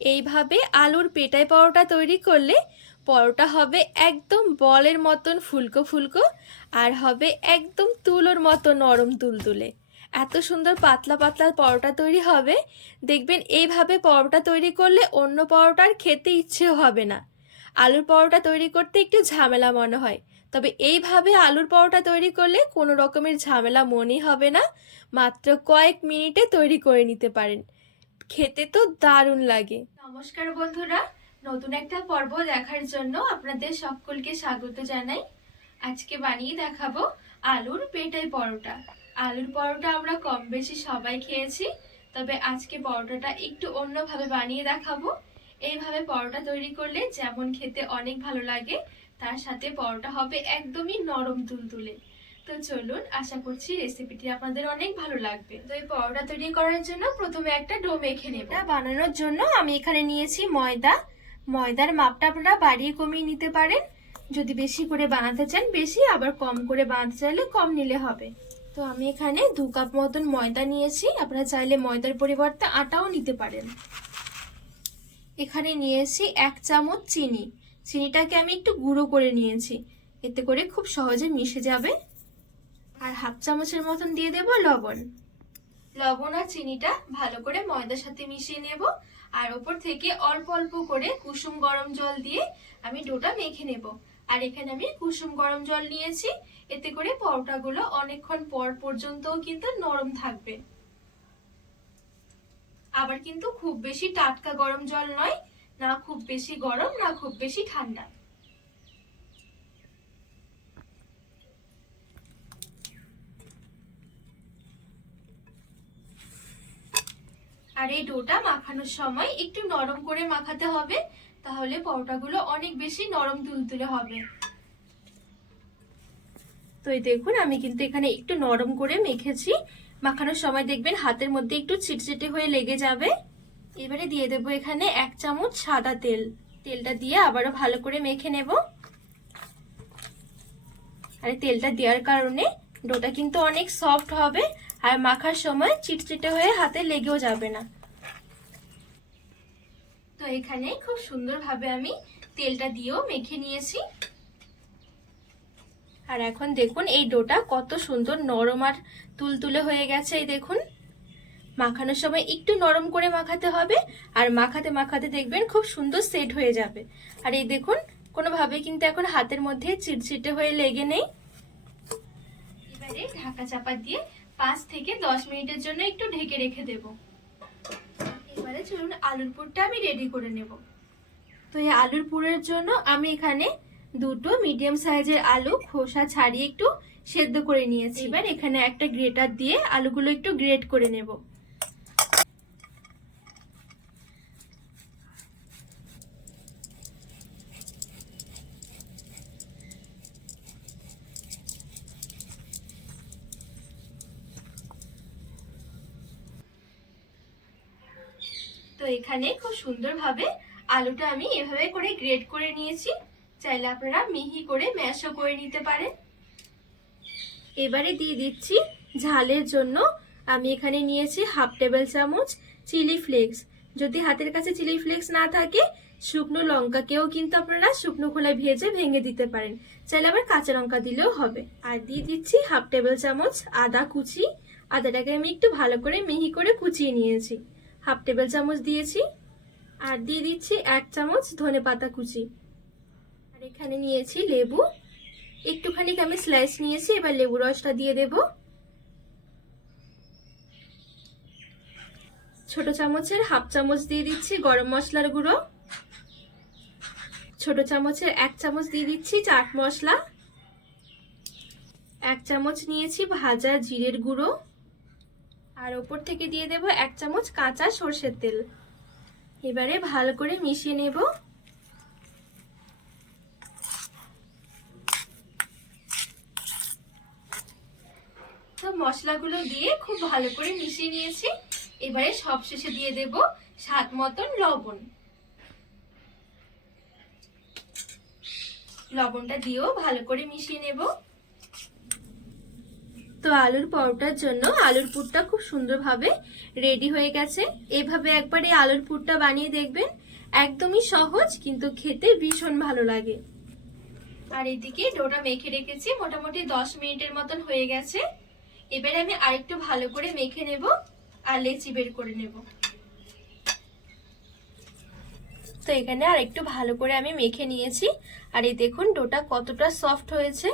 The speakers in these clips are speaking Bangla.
এইভাবে আলুর পেটাই পরোটা তৈরি করলে পরোটা হবে একদম বলের মতন ফুলকো ফুলকো আর হবে একদম তুলোর মতো নরম তুলতুলে। এত সুন্দর পাতলা পাতলা পরোটা তৈরি হবে। দেখবেন এইভাবে পরোটা তৈরি করলে অন্য পরোটার খেতে ইচ্ছেও হবে না। আলুর পরোটা তৈরি করতে একটু ঝামেলা মনে হয়। তবে এইভাবে আলুর পরোটা তৈরি করলে কোনো রকমের ঝামেলা মনেই হবে না। মাত্র কয়েক মিনিটে তৈরি করে নিতে পারেন। খেতে তো দারুণ লাগে। নমস্কার বন্ধুরা, নতুন একটা পর্ব দেখার জন্য আপনাদের সকলকে স্বাগত জানাই। আজকে বানিয়ে দেখাবো আলুর পেটাই পরোটা। আলুর পরোটা আমরা কম বেশি সবাই খেয়েছি, তবে আজকে পরোটাটা একটু অন্যভাবে বানিয়ে দেখাবো। এইভাবে পরোটা তৈরি করলে যেমন খেতে অনেক ভালো লাগে, তার সাথে পরোটা হবে একদমই নরম তুলতুলে। তো চলুন, আশা করছি রেসিপিটি আপনাদের অনেক ভালো লাগবে। তো এই পরোটা তৈরি করার জন্য প্রথমে একটা ডো মেখে নেব। বানানোর জন্য আমি এখানে নিয়েছি ময়দা। ময়দার মাপটা আপনারা বাড়িয়ে কমিয়ে নিতে পারেন। যদি বেশি করে বানাতে চান, বেশি, আবার কম করে বানাতে চাইলে কম নিলে হবে। তো আমি এখানে দু কাপ মতন ময়দা নিয়েছি। আপনারা চাইলে ময়দার পরিবর্তে আটাও নিতে পারেন। এখানে নিয়েছি এক চামচ চিনি। চিনিটাকে আমি একটু গুঁড়ো করে নিয়েছি। এতে করে খুব সহজে মিশে যাবে। আর হাফ চামচের মতন দিয়ে দেব লবণ। লবণ আর চিনিটা ভালো করে ময়দার সাথে মিশিয়ে নেব। আর ওপর থেকে অল্প অল্প করে কুসুম গরম জল দিয়ে আমি ডোটা মেখে নেব। আর এখানে আমি কুসুম গরম জল নিয়েছি। এতে করে পরোটাগুলো অনেকক্ষণ পর পর্যন্তও কিন্তু নরম থাকবে। আবার কিন্তু খুব বেশি টাটকা গরম জল নয়, না খুব বেশি গরম, না খুব বেশি ঠান্ডা। আর এই ডোটা মাখানোর সময় একটু নরম করে মাখাতে হবে, তাহলে পরোটাগুলো অনেক বেশি নরম তুলতুলে হবে। তো এই দেখুন, আমি কিন্তু এখানে একটু নরম করে মেখেছি। মাখানোর সময় দেখবেন হাতের মধ্যে একটু চিটচিটে হয়ে লেগে যাবে। এবারে দিয়ে দেবো এখানে এক চামচ সাদা তেল। তেলটা দিয়ে আবারও ভালো করে মেখে নেব। আর, তেলটা দেওয়ার কারণে ডোটা কিন্তু অনেক সফট হবে, আর মাখার সময় চিটচিটে হয়ে হাতে লেগেও যাবে না। তো এখানে খুব সুন্দরভাবে আমি তেলটা দিয়েও মেখে নিয়েছি। আর এখন দেখুন এই ডোটা কত সুন্দর নরম আর তুলতুলে হয়ে গেছে, এই দেখুন। মাখানোর সময় একটু নরম করে মাখাতে হবে আর মাখাতে মাখাতে দেখবেন খুব সুন্দর সেট হয়ে যাবে। আর এই দেখুন কোনোভাবে কিন্তু এখন হাতের মধ্যে চিটচিটে হয়ে লেগে নেই। এবারে ঢাকা চাপা দিয়ে পাঁচ থেকে দশ মিনিটের জন্য একটু ঢেকে রেখে দেব। এবারে চলুন আলুর পুরটা আমি রেডি করে নেব। তো এই আলুর পুরের জন্য আমি এখানে দুটো মিডিয়াম সাইজের আলু খোসা ছাড়িয়ে একটু সেদ্ধ করে নিয়েছি। এবার এখানে একটা গ্রেটার দিয়ে আলুগুলো একটু গ্রেট করে নেব। এখানে খুব সুন্দরভাবে আলুটা আমি এভাবে করে গ্রেট করে নিয়েছি। চাইলে আপনারা মিহি করে ম্যাশও করে নিতে পারেন। এবারে দিয়ে দিচ্ছি ঝালের জন্য। আমি এখানে নিয়েছি হাফ টেবিল চামচ চিলি ফ্লেক্স। যদি হাতের কাছে চিলি ফ্লেক্স না থাকে, শুকনো লঙ্কাকেও কিন্তু আপনারা শুকনো খোলায় ভেজে ভেঙে দিতে পারেন। চাইলে আবার কাঁচা লঙ্কা দিলেও হবে। আর দিয়ে দিচ্ছি হাফ টেবিল চামচ আদা কুচি। আদাটাকে আমি একটু ভালো করে মিহি করে কুচিয়ে নিয়েছি। হাফ টেবিল চামচ দিয়েছি। আর দিয়ে দিচ্ছি এক চামচ ধনে পাতা কুচি। আর এখানে নিয়েছি লেবু। একটুখানি আমি স্লাইস নিয়েছি, এবার লেবু রসটা দিয়ে দেব। ছোট চামচের হাফ চামচ দিয়ে দিচ্ছি গরম মশলার গুঁড়ো। ছোট চামচের এক চামচ দিয়ে দিচ্ছি চাট মশলা। এক চামচ নিয়েছি ভাজা জিরের গুঁড়ো। আর ওপর থেকে দিয়ে দেব এক চামচ কাঁচা সর্ষের তেল। এবারে ভালো করে মিশিয়ে নেব। সব মশলাগুলো দিয়ে খুব ভালো করে মিশিয়ে নিয়েছি। এবারে সব শেষে দিয়ে দেব স্বাদ মতন লবণ। লবণটা দিয়েও ভালো করে মিশিয়ে নেব। তো আলুর পরোটার জন্য আলুর পুরটা খুব সুন্দরভাবে রেডি হয়ে গেছে। এভাবে একবার এই আলুর পুরটা বানিয়ে দেখবেন, একদমই সহজ কিন্তু খেতে ভীষণ ভালো লাগে। আর এদিকে ডোটা মেখে রেখেছি, মোটামুটি দশ মিনিটের মতন হয়ে গেছে। এবারে আমি আরেকটু ভালো করে মেখে নেব আর লেচি বের করে নেব। তো এখানে আর একটু ভালো করে আমি মেখে নিয়েছি। আর এই দেখুন, ডোটা কতটা সফট হয়েছে।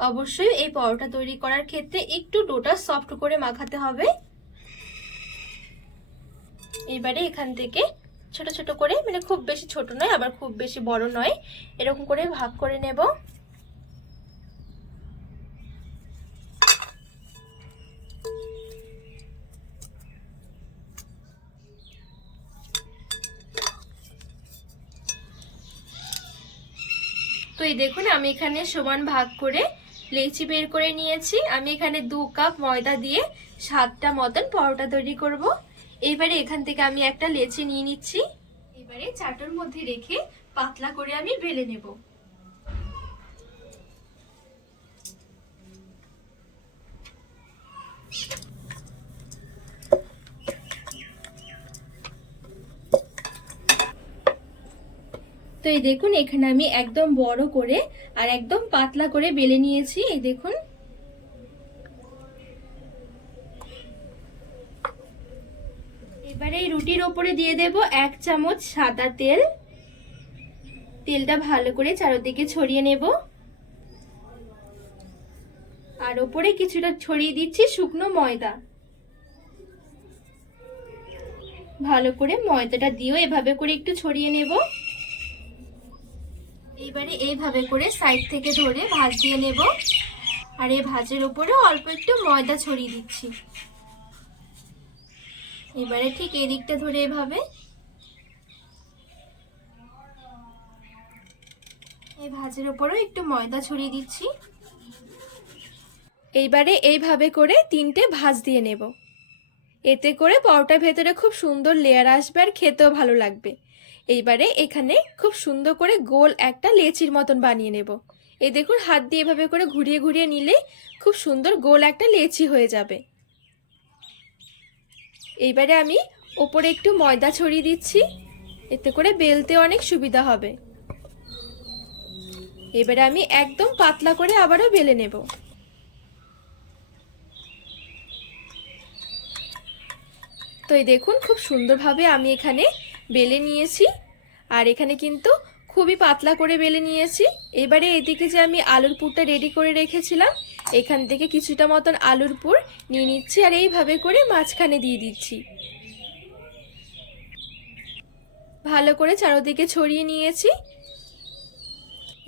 অবশ্যই এই পরোটা তৈরি করার ক্ষেত্রে একটু ডোটা সফট করে মাখাতে হবে। এবারে এখান থেকে ছোট ছোট করে মানে খুব বেশি ছোট নয়, আবার খুব বেশি বড় নয়, এরকম করে ভাগ করে নেব। তো এই দেখুন, আমি এখানে সমান ভাগ করে লেচি বের করে নিয়েছি। আমি এখানে দু কাপ ময়দা দিয়ে সাতটা মতন পরোটা তৈরি করব। এবারে এখান থেকে আমি একটা লেচি নিয়ে নিচ্ছি। এবারে চাটুর মধ্যে রেখে পাতলা করে আমি বেলে নেব। তো এই দেখুন, এখানে আমি একদম বড় করে আর একদম পাতলা করে বেলে নিয়েছি, এই দেখুন। এবারে এই রুটির ওপরে দিয়ে দেব এক চামচ সাদা তেল। তেলটা ভালো করে চারদিকে ছড়িয়ে নেব। আর ওপরে কিছুটা ছড়িয়ে দিচ্ছি শুকনো ময়দা। ভালো করে ময়দাটা দিয়েও এভাবে করে একটু ছড়িয়ে নেব। এবারে এইভাবে করে সাইড থেকে ধরে ভাজ দিয়ে নেব। আর এই ভাজের উপরে অল্প একটু ময়দা ছড়িয়ে দিচ্ছি। এবারে ঠিক এদিকটা ধরে এভাবে। এই ভাজের উপরেও একটু ময়দা ছড়িয়ে দিচ্ছি। এইবারে এইভাবে করে তিনটে ভাজ দিয়ে নেব। এতে করে পরোটার ভেতরে খুব সুন্দর লেয়ার আসবে আর খেতেও ভালো লাগবে। এইবারে এখানে খুব সুন্দর করে গোল একটা লেচির মতন বানিয়ে নেব। এই দেখুন, হাত দিয়ে এভাবে করে ঘুরিয়ে ঘুরিয়ে নিলে খুব সুন্দর গোল একটা লেচি হয়ে যাবে। এইবারে আমি ওপরে একটু ময়দা ছড়িয়ে দিচ্ছি, এতে করে বেলতে অনেক সুবিধা হবে। এবারে আমি একদম পাতলা করে আবারও বেলে নেব। তো এই দেখুন, খুব সুন্দরভাবে আমি এখানে বেলে নিয়েছি। আর এখানে কিন্তু খুবই পাতলা করে বেলে নিয়েছি। এবারে এদিকে যে আমি আলুর পুরটা রেডি করে রেখেছিলাম, এখান থেকে কিছুটা মতন আলুর পুর নিয়ে নিচ্ছি আর এইভাবে করে মাঝখানে দিয়ে দিচ্ছি। ভালো করে চারোদিকে ছড়িয়ে নিয়েছি।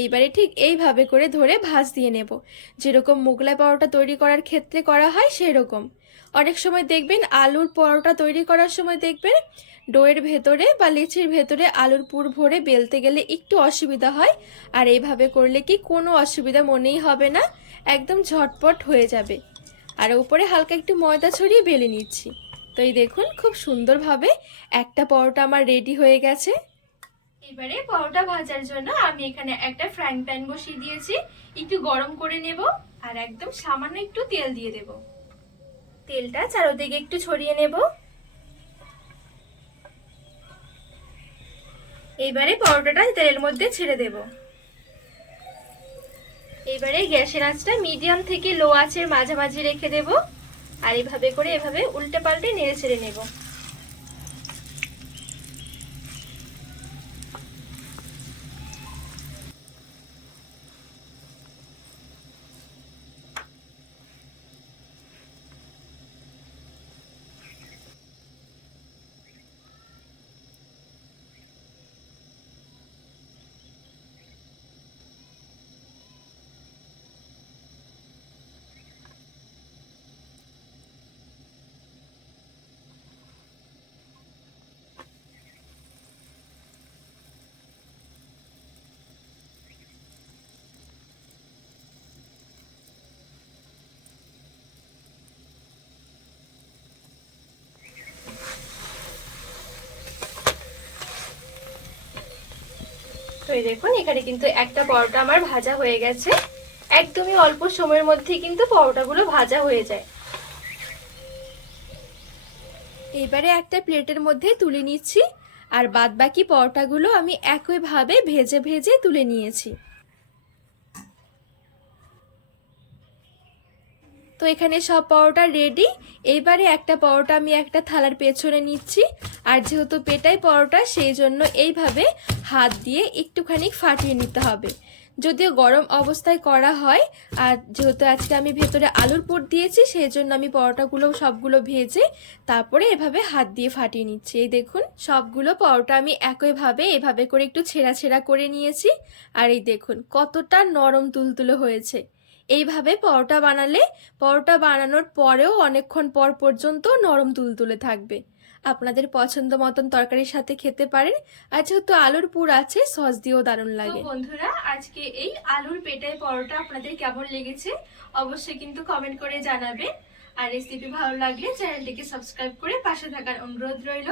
এইবারে ঠিক এইভাবে করে ধরে ভাজ দিয়ে নেব। যেরকম মোগলাই পরোটা তৈরি করার ক্ষেত্রে করা হয় সেরকম। অনেক সময় দেখবেন আলুর পরোটা তৈরি করার সময় দেখবেন ডোয়ের ভেতরে বা লিচির ভেতরে আলুর পুর ভরে বেলতে গেলে একটু অসুবিধা হয়। আর এইভাবে করলে কি কোনো অসুবিধা মনেই হবে না, একদম ঝটপট হয়ে যাবে। আর উপরে হালকা একটু ময়দা ছড়িয়ে বেলে নিচ্ছি। তো এই দেখুন খুব সুন্দরভাবে একটা পরোটা আমার রেডি হয়ে গেছে। এবারে পরোটা ভাজার জন্য আমি এখানে একটা ফ্রাইং প্যান বসিয়ে দিয়েছি। একটু গরম করে নেব আর একদম সামান্য একটু তেল দিয়ে দেব। তেলটা চারোদিকে একটু ছড়িয়ে নেব। এইবারে পরোটাটা তেলের মধ্যে ছেড়ে দেব। এবারে গ্যাসের আঁচটা মিডিয়াম থেকে লো আঁচের মাঝামাঝি রেখে দেব। আর এভাবে করে এভাবে উল্টে পাল্টে নেড়ে ছেড়ে নেব। তো এই দেখুন, এখানে কিন্তু একটা পরোটা আমার ভাজা হয়ে গেছে। একদমই অল্প সময়ের মধ্যে কিন্তু পরোটাগুলো ভাজা হয়ে যায়। এবারে একটা প্লেটের মধ্যে তুলে নিচ্ছি, আর বাদবাকি পরোটাগুলো আমি একইভাবে ভেজে ভেজে তুলে নিয়েছি। তো এখানে সব পরোটা রেডি এইবারে একটা পরোটা আমি একটা থালার পেছনে নিচ্ছি। আর যেহেতু পেটাই পরোটা, সেই জন্য এইভাবে হাত দিয়ে একটুখানি ফাটিয়ে নিতে হবে। যদিও গরম অবস্থায় করা হয়, আর যেহেতু আজকে আমি ভেতরে আলুর পুর দিয়েছি, সেই জন্য আমি পরোটাগুলো সবগুলো ভেজে তারপরে এভাবে হাত দিয়ে ফাটিয়ে নিচ্ছি। এই দেখুন, সবগুলো পরোটা আমি একইভাবে, এভাবে করে একটু ছেঁড়া ছেঁড়া করে নিয়েছি। আর এই দেখুন, কতটা নরম তুলতুলো হয়েছে। এইভাবে পরোটা বানালে পরোটা বানানোর পরেও অনেকক্ষণ পর পর্যন্ত নরম তুলতুলে থাকবে। আপনাদের পছন্দ মতন তরকারির সাথে খেতে পারেন। আর যেহেতু আলুর পুর আছে সস দিয়েও দারুণ লাগে। বন্ধুরা আজকে এই আলুর পেটাই পরোটা আপনাদের কেমন লেগেছে অবশ্যই কিন্তু কমেন্ট করে জানাবেন। আর রেসিপি ভালো লাগলে চ্যানেলটিকে সাবস্ক্রাইব করে পাশে থাকার অনুরোধ রইল।